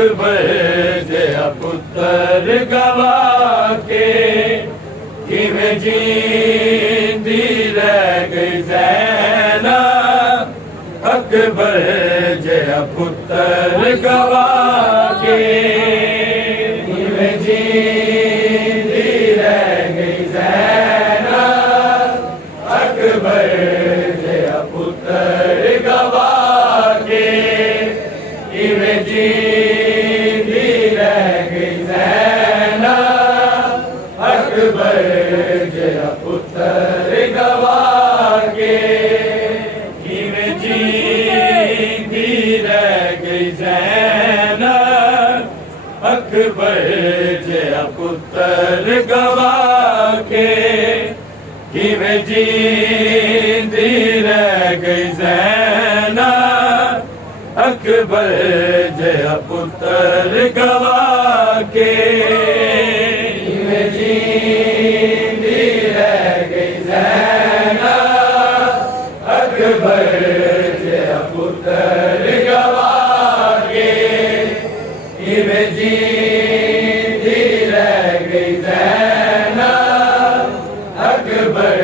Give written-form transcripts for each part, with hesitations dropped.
अकबर जया पुत्र गवा के किवें जींदी रह गई ज़ैनब। अकबर जया पुत्र गवा के किवें जींदी रह गई ज़ैनब। अकबर जया पुत्र गवा के किवें जींदी रह गई ज़ैनब। अकबर जया पुत्र गवा के किवें जींदी रह गई ज़ैनब। अकबर जया पुत्र गवा के किवें जींदी रह गई ज़ैनब। अकबर जया पुत्र गवा के किवें जींदी रह गई ज़ैनब। अकबर जया पुत्र गवा के किवें जींदी रह गई ज़ैनब। अकबर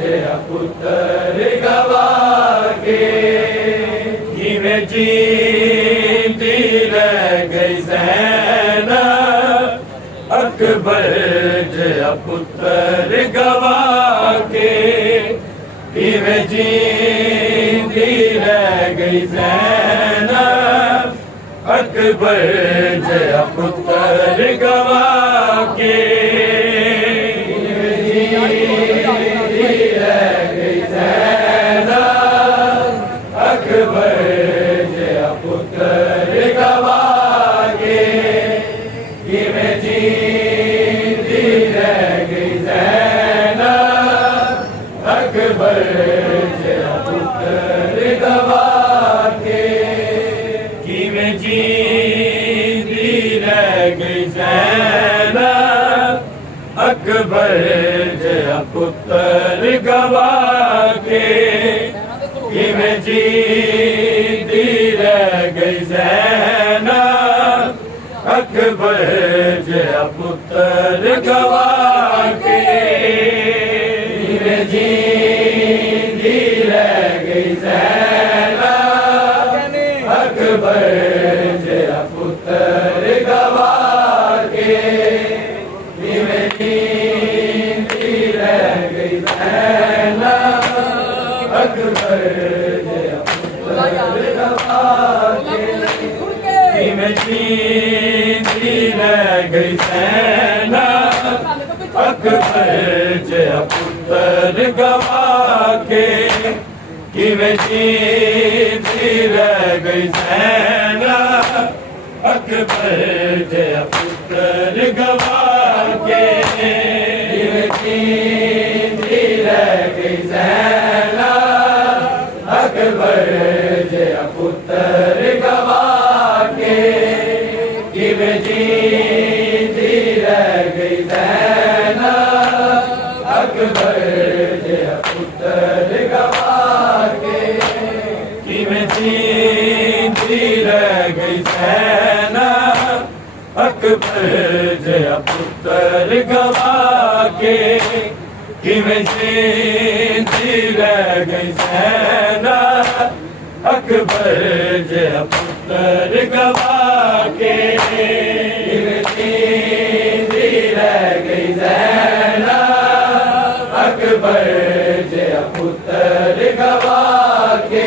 जया पुत्र गवा के किवें जींदी रह गई ज़ैनब। अकबर जया पुत्र गवा के किवें जींदी रह गई ज़ैनब। अकबर जया पुत्र गवा के किवें जींदी रह गई ज़ैनब। अकबर जया पुत्र गवा के किवें जींदी रह गई ज़ैनब। अकबर जया पुत्र गवा के किवें जींदी रह गई ज़ैनब। अकबर जया पुत्र गवा के किवें जींदी रह गई ज़ैनब। अकबर जया पुत्र गवा के किवें जींदी रह गई ज़ैनब। अकबर जया पुत्र गवा के किवें जींदी रह गई ज़ैनब। अकबर जया पुत्र गवा के किवें जींदी रह गई ज़ैनब। अकबर जया पुत्र गवा के किवें जींदी रह गई ज़ैनब। अकबर जया पुत्र गवा के किवें जींदी रह गई ज़ैनब। अकबर जया पुत्र गवा के किवें जींदी रह गई ज़ैनब। अकबर जया पुत्र गवा के किवें जींदी रह गई ज़ैनब। अकबर जया पुत्र गवा के किवें जींदी रह गई ज़ैनब। अकबर जया पुत्र गवा के किवें जींदी रह गई ज़ैनब। अकबर जया पुत्र गवा के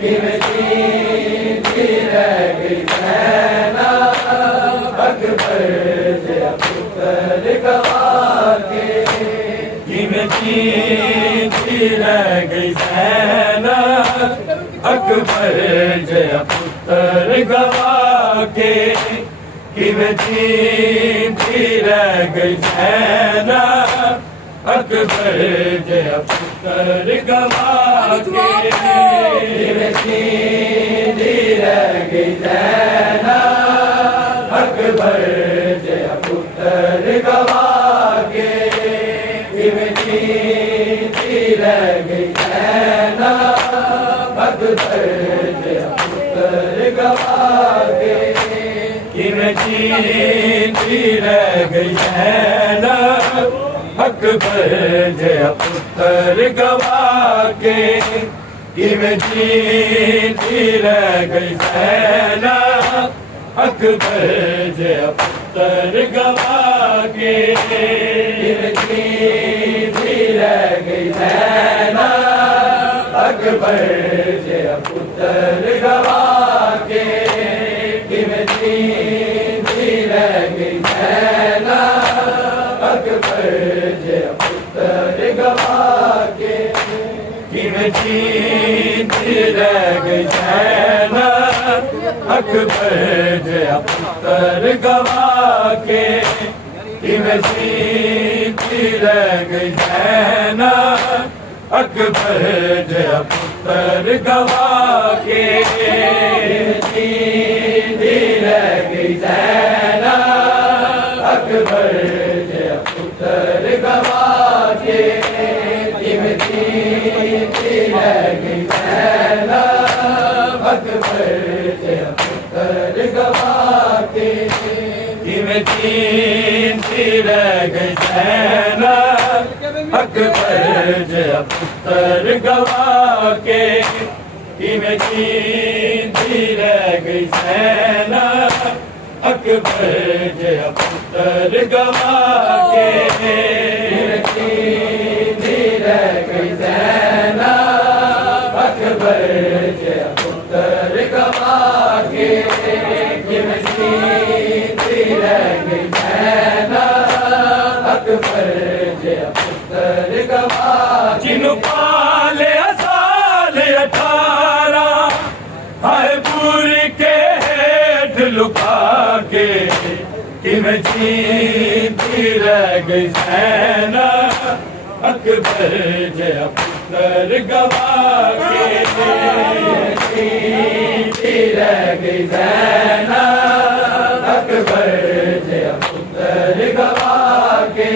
किवें जींदी रह गई ज़ैनब। अकबर जया पुत्र गवा के किवें जींदी रह गई ज़ैनब। अकबर जया पुत्र गवा के किवें जींदी रह गई ज़ैनब। अकबर जया पुत्र गवा के किवें जींदी रह गई ज़ैनब। अकबर जया पुत्र गवा के किवें जींदी रह गई ज़ैनब। अकबर जया पुत्र गवा के किवें जींदी रह गई ज़ैनब अकबर जया पुत्र गवा के किवें जींदी रह गई ज़ैनब अकबर जया पुत्र गवा के किवें जींदी रह गई ज़ैनब अकबर जया पुत्र गवा के किवें जींदी रह गई ज़ैनब अकबर जया पुत्र गवा के किवें जींदी रह गई ज़ैनब अकबर जया पुत्र गवा के किवें जींदी रह गई ज़ैनब अकबर जया पुत्र गवा के जींदी रह गई ज़ैनब अकबर जया पुत्र गवा के किवें जींदी रह गई ज़ैनब अकबर जया पुत्र गवा के किवें जींदी रह गई ज़ैनब अकबर जया पुत्र गवा के किवें जींदी रह गई ज़ैनब अकबर जया पुत्र गवा के किवें जींदी रह गई ज़ैनब अकबर जया पुत्र गवा के किवें जींदी रह गई ज़ैनब अकबर जया पुत्र गवा जिन्हों पाले साल 18 हर पूरी के हेठ लुका के किवें जींदी रह गई ज़ैनब अकबर जया पुत्र गवा के जींदी रह गई ज़ैनब अकबर जया पुत्र गवा के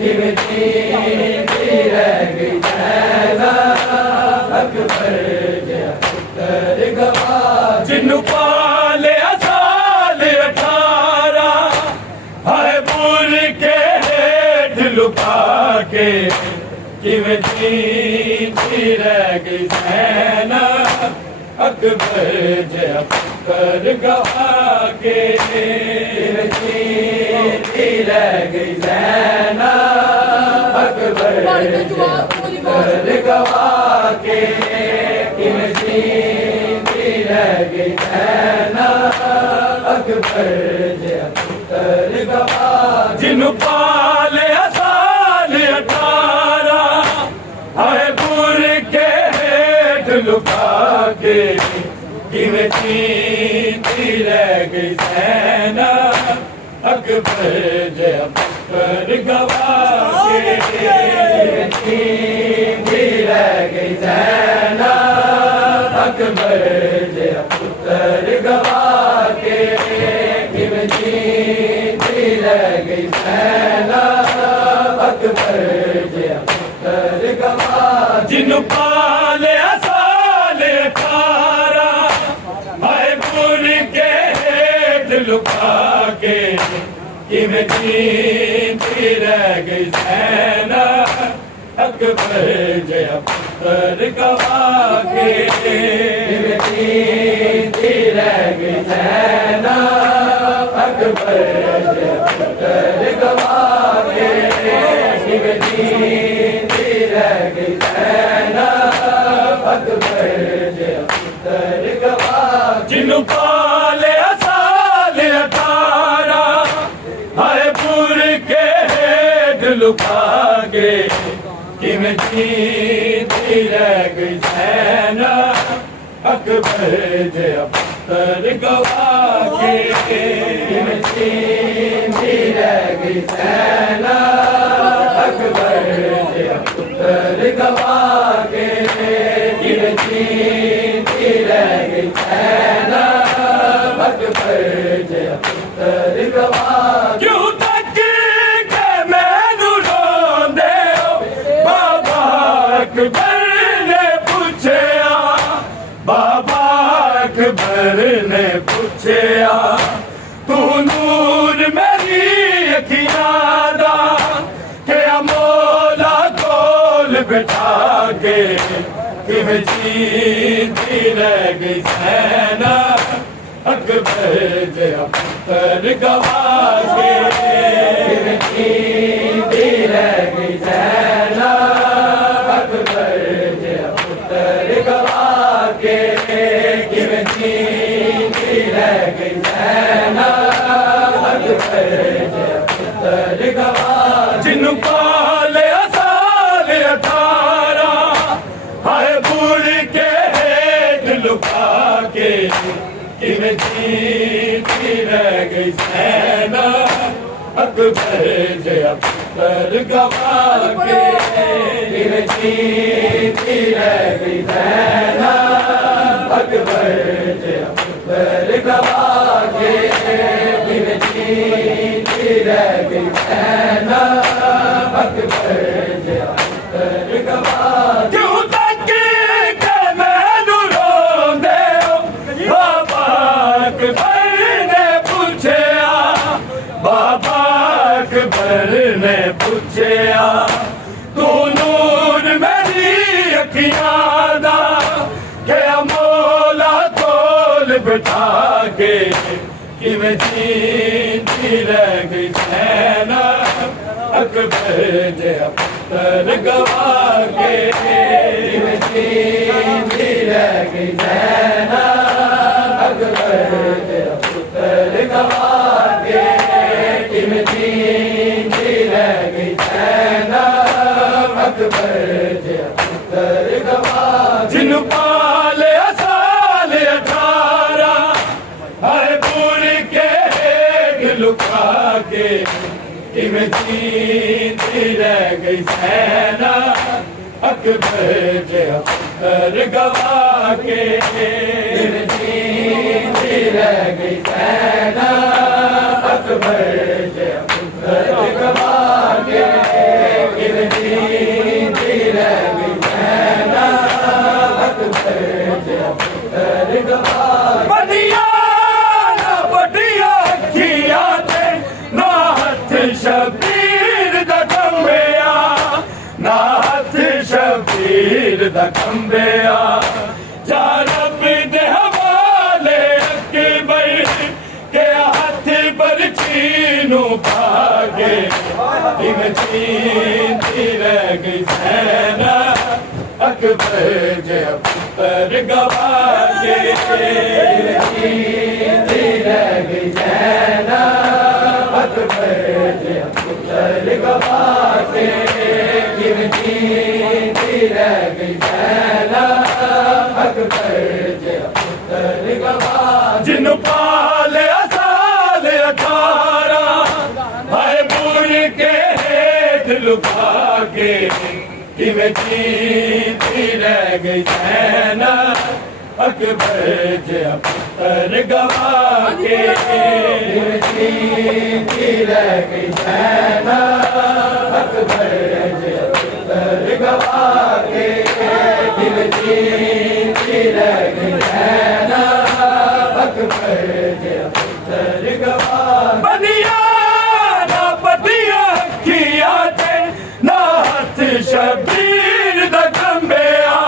किवें जींदी रह गई ज़ैनब अकबर जया पुत्र गवा जिन्हों पाले साल 18 हाय बुर के हेठ लुका के किवें जींदी रह गई ज़ैनब अकबर जया पुत्र गवा के किवें जींदी रह गई ज़ैनब अकबर जया पुत्र गवा के किवें जींदी रह गई ज़ैनब अकबर जया पुत्र गवा जिन्हों पाले साल 18 हाय बुर के हेठ लुका के किवें जींदी रह गई ज़ैनब अकबर जया पुत्र गवा के किवें जींदी रह गई ज़ैनब अकबर जया पुत्र गवा के किवें जींदी रह गई ज़ैनब अकबर जया पुत्र गवा जिन्हों पाले साल 18 हाय बुर के हेठ लुका के किवें जींदी रह गई ज़ैनब अकबर जया पुत्र गवा के किवें जींदी रह गई ज़ैनब अकबर जया पुत्र गवा के किवें जींदी रह गई ज़ैनब अकबर जया पुत्र गवा जिन्हों पाले साल 18 हाय बुर के हेठ लुका के किवें जींदी रह गई ज़ैनब अकबर जया पुत्र गवा के किवें जींदी रह गई ज़ैनब अकबर जया पुत्र गवा के किवें जींदी रह गई ज़ैनब अकबर जया पुत्र गवा क्यों तक के मैनू रोंदे हो बाबा अकबर ने पूछया बाबा अकबर ने पूछया तू नूर मेरी अखियां दा के मौला कोल बिठा के किवें जींदी रह गई ज़ैनब अकबर जया पुत्र गवा के किवें जींदी रह गई ज़ैनब अकबर जया पुत्र गवा के किवें जींदी रह गई ज़ैनब अकबर जया पुत्र गवा जिन्नू पाले साल 18 हाय बुढ़ के हेठ लुका के किवें जीती रह गई ज़ैनब अकबर जया पुत्र गवा के किवें जीती रह गई ज़ैनब अकबर जया पुत्र गवा के किवें जीती रह गई ज़ैनब अकबर जया पुत्र गवा क्यों तक के मैनू रोंदे हो बाबा अकबर ने पूछया बाबा अकबर ने पूछया तू नूर मेरी अखियां दा क्या मौला कोल बिठा के किवें जीती रह गई ज़ैनब अकबर जया पुत्र गवा के किवें जीती रह गई ज़ैनब अकबर जया पुत्र गवा के किवें जीती रह गई ज़ैनब अकबर जया पुत्र गवा जिन्नू पाले साल 18 हर बुढ़ के हेठ लुका के किवें जीती रह गई ज़ैनब अकबर जया पुत्र गवा के किवें जीती रह गई ज़ैनब अकबर जया पुत्र गवा के किवें जीती रह गई ज़ैनब अकबर जया पुत्र गवा बढ़िया बढ़िया अखियां ते ना हथ शबीर दा कंबेया ना हथ शबीर दा कंबेया जा रब दे हवाले अकबर के हथ बरछी नू भागे किवें जीती रह गई ज़ैनब अकबर जया पुत्र गवा के किवें जीती रह गई ज़ैनब अकबर जया पुत्र गवा के किवें जीती रह गई ज़ैनब अकबर जया पुत्र गवा जिन्नू पाले साल 18 हाय बुढ़ के हेठ लुका के किवें जीती रह गई ज़ैनब अकबर जया पुत्र गवा के किवें जीती रह गई ज़ैनब अकबर जया पुत्र गवा के किवें जीती रह गई ज़ैनब अकबर जया पुत्र गवा बढ़िया ना बढ़िया अखियां ते ना हथ शबीर दा कंबेया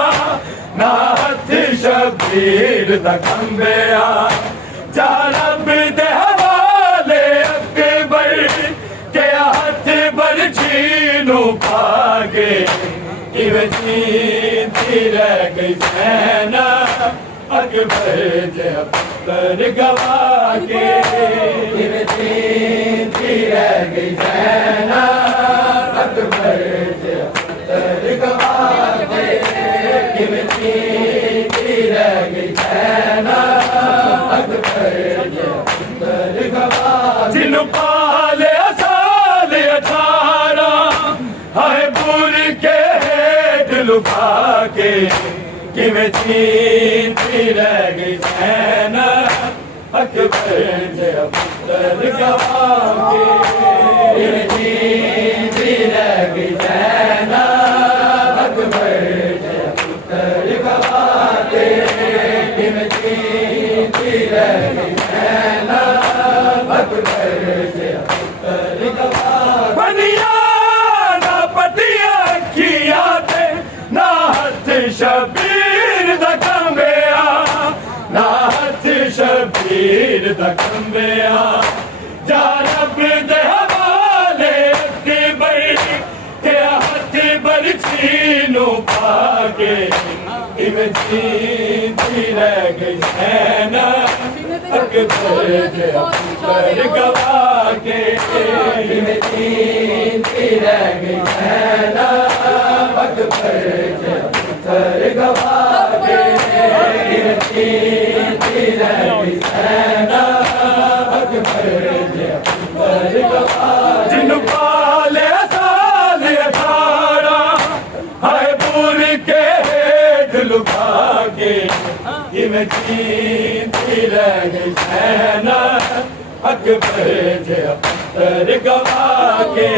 ना हथ शबीर दा कंबेया जा रब दे हवाले अकबर के हथ बरछी नू भागे किवें जीती रह गई ज़ैनब अकबर जया पुत्र गवा के किवें जीती रह गई ज़ैनब अकबर जया पुत्र गवा के किवें जीती रह गई ज़ैनब अकबर जया पुत्र गवा जिन्नू पाले साल 18 हाय बुढ़ के हेठ लुका के किवें जीती रह गई ज़ैनब अकबर जया पुत्र गवा के किवें जीती रह गई ज़ैनब अकबर जया पुत्र गवा के किवें जीती रह गई ज़ैनब सोनिया जा रब दे हवाले अकबर ते हथ बरछी नू पाके इवें जींदी रह गई सैना अकबर जे अकबर गवा के इवें जींदी रह गई सैना अकबर जे अकबर गवा के इवें जींदी रह गई सैना अकबर जे अकबर गवा जिन्नू पाले साल 18 हाय पूर के हेठ लुका के इवें जींदी रह गई सैना अकबर जे अकबर गवा के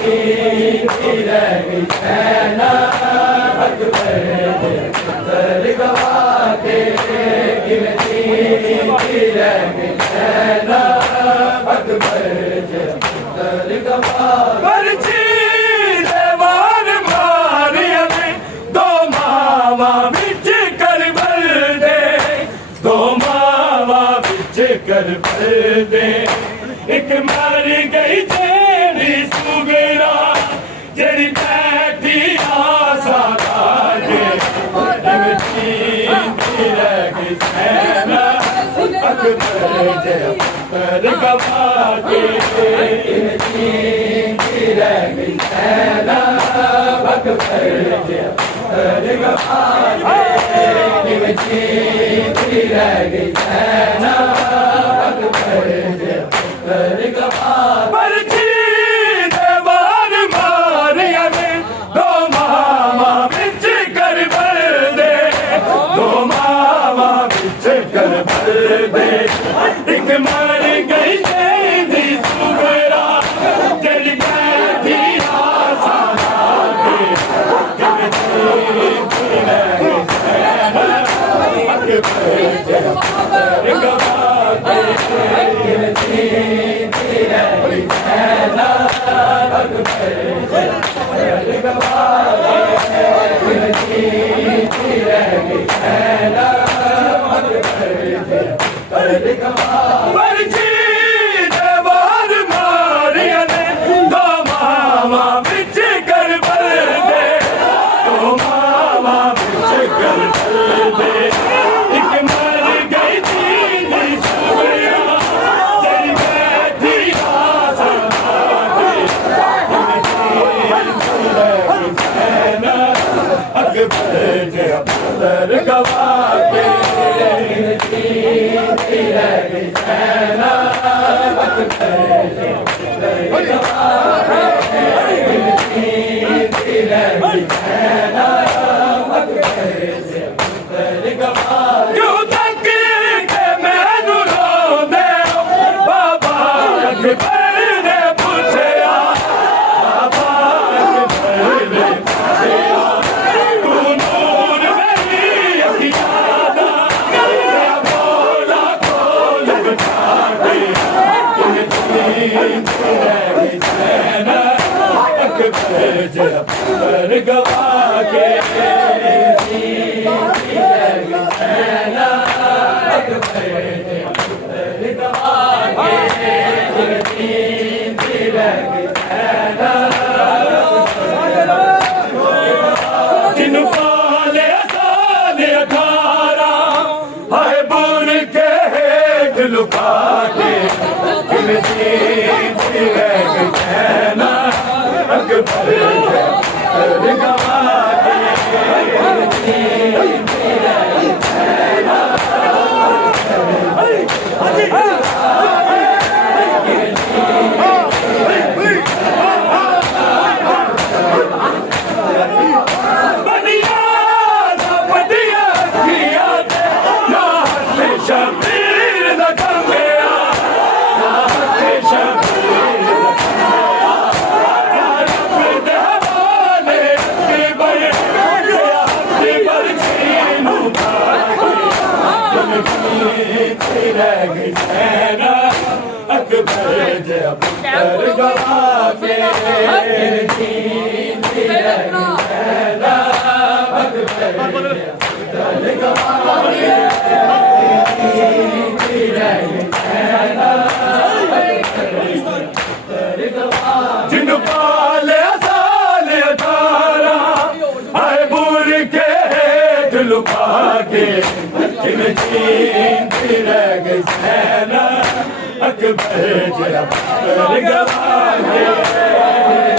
जींदी रह गई सैना अकबर जे अकबर गवा के इवें जींदी रह गई सैना अकबर जे अकबर गवा बरछी दे वार मारिया में दो मावा बिच करबल दे दो मावा बिच करबल दे एक मर गई जेड़ी सुगरा जेड़ी बैठी आसा लागे इवें जींदी रह गई सैना अकबर जे अकबर गवा के इवें जींदी रह गई सैना अकबर जे अकबर गवा के इवें जींदी रह गई सैना अकबर जे अकबर गवा बरछी दे वार मारिया में दो मावा बिच करबल दे दो मावा बिच करबल दे एक मर गई जेदी सुगरा जेड़ी बैठी आसा लागे इवें जींदी रह गई सैना अकबर जे अकबर गवा के इवें जींदी रह गई सैना अकबर जे अकबर गवा के इवें जींदी रह गई सैना अकबर जे अकबर गवा बरछी दे वार मारिया ने दो मावा बिच करबल दे दो मावा बिच करबल दे एक मर गई जींदी सुगरा जेड़ी बैठी आसा लागे इवें जींदी रह गई सैना अकबर जे अकबर गवा के इवें जींदी रह गई सैना अकबर जे अकबर गवा के इवें जींदी रह गई सैना अकबर जे अकबर गवा क्यों तक के मैनू रोंदे हो बाबा अकबर ने पूछया बाबा अकबर ने पूछया तू नूर मेरी अखियां दा मेरा मौला कोल बिठा के इवें जींदी रह गई सैना अकबर जे अकबर गवा के जींदी रह गई सैना अकबर जे अकबर गवा के जींदी रह गई सैना जिन्नू पाले साल 18 हाय बुर के हेठ लुका के इवें जींदी रह गई सैना अकबर जे अकबर गवा के इवें जींदी रह गई सैना बनिया दा बदिया अखियां दे ना हथ शबीर दा कंबिया ना हथ शबीर दा कंबिया या रब दे हवाले अकबर जे हथ बरछी नू पाके इवें जींदी रह गई सैना अकबर जे अकबर गवा के इवें जींदी रह गई सैना अकबर जे अकबर गवा के इवें जींदी रह गई रह गई सैना अकबर जरा गवा के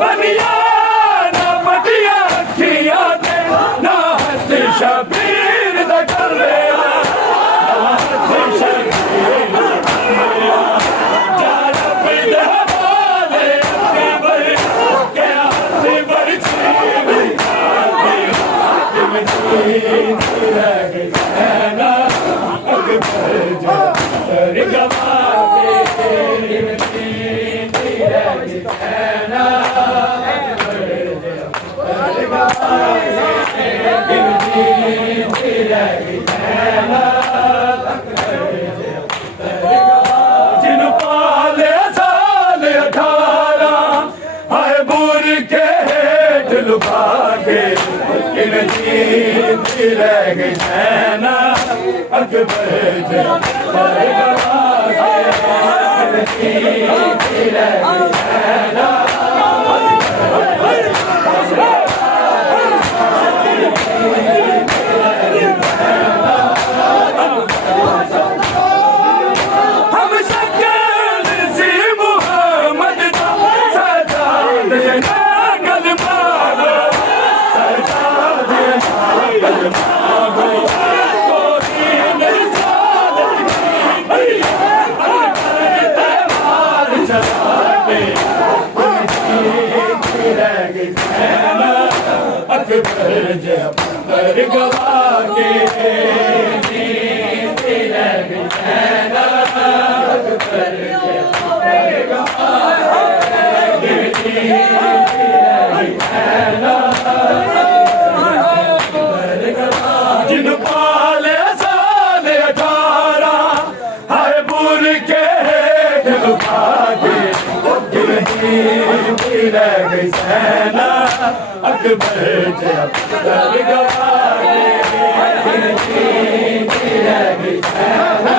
बनिया ना पटिया खिया दे ना हथ शबीर दा कर लिया ना हथ शबीर जाना पिंड हवाले अकबर के हाथ बरछी रह गई सैना अकबर जरा गवा के रह गई सैना जिन पाले साल 18 हाय बुर के हेठ लुका के इन जीत रह गई सैना अकबर रह गई सैना हम शक्ल सी मुहम्मद दा सजाद ना कलमा गो सजाद ना कलमा गो कोई मिसाल नहीं मार चला के रह गई सैना अकबर जबर गवा के रह गई सैना अकबर जबर गवा के जिन पाले साल 18 हर बुर के हेठ लुका के रह गई सैना अकबर जबर गवा के रह गई सैना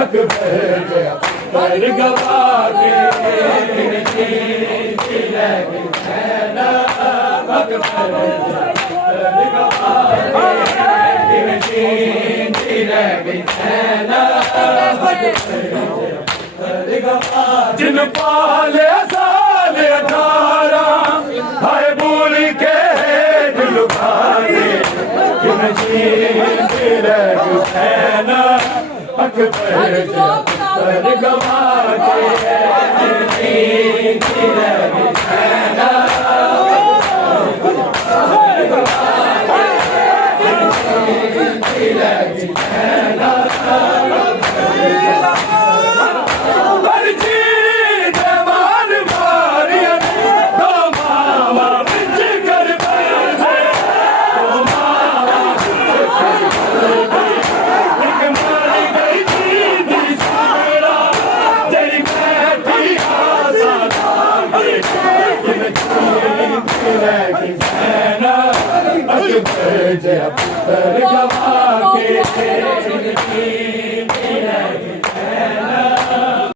अकबर जबर गवा के रह गई सैना अकबर जबर गवा के रह गई सैना जिन पाले साल 18 हाय बुर के हेठ लुका के रह गई सैना अकबर जबर गवा के रह गई सैना रह गई सैना